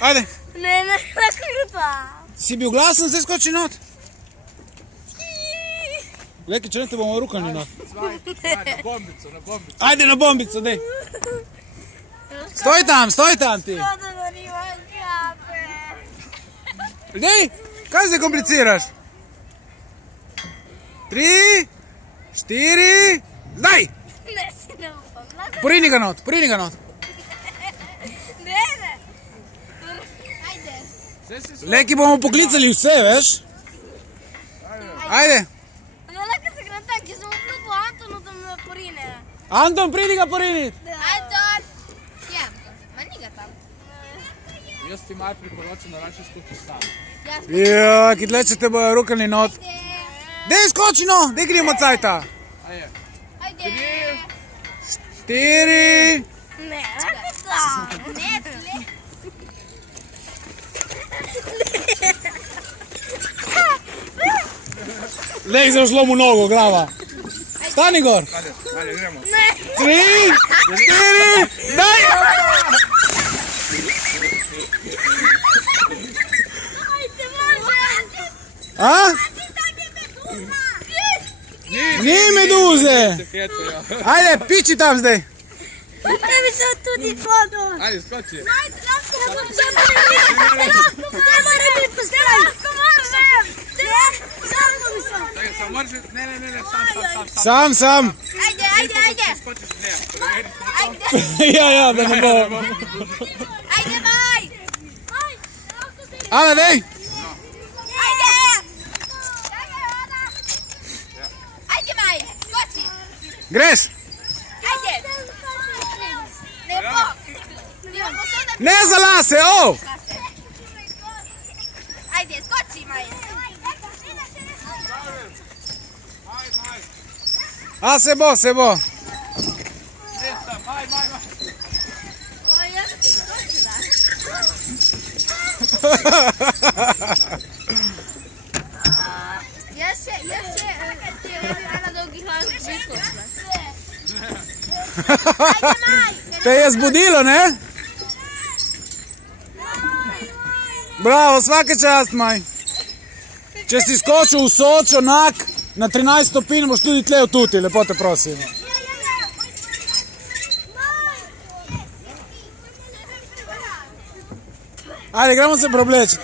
Ajde. Ne, kruta. Si bil glasen, zdaj skoči not. Leki, če ne te bomo rukali not. Na bombico, na bombico. Ajde na bombico, dej. Stoj tam ti. Škoda, da nimam kape. Dej, kaj se kompliciraš? 3, 4, zdaj! Ne, si ne upam. Porini ga not. Ne. Ajde. Leki, bomo poklicali vse, veš? Ajde. No, laka se gre tak, jaz sem obljubil Antonu, da me porine. Anton, pridi ga porinit. Anton. Ja, ma ni ga tam. Jaz ti malo priporočam, da rače skoči sam. Ja, ki tle, če te bojo rukali not. Dej, skoči no, dej gremo cajta. Ajde. 4. Ne, laka sam. Ne, tle. Lej, zašlo mu nogo, glava. Stani gor. Ajde, gremo. 3, 4, daj! Ajde, može. A? Ni meduze. Ajde, piči tam zdaj. Tebi se tudi foto. Ajde, skoči. Ajde, lahko mora biti postavljeno. Lahko možem. Samo mi sam. Sam moraš, ne, Sam. Ajde. skočiš, ne. Ajde. Ja, da ne bo. Ajde, baj. Ana, dej. Ajde. Ajde, baj. Skoči. Greš. Ajde. Ne bo. Ne za lase, o! Ajde, skoči, maj. A se bo. O, jaz bi skočila. Jaz še, ti je na dolgih hladih skočila. Ajde, maj. Te je zbudilo, ne? Bravo, svake čast, maj. Če si skočil v Soč, onak, na 13 stopinj boš tudi tle otuti, lepo te prosim. Ajde, gremo se probleči.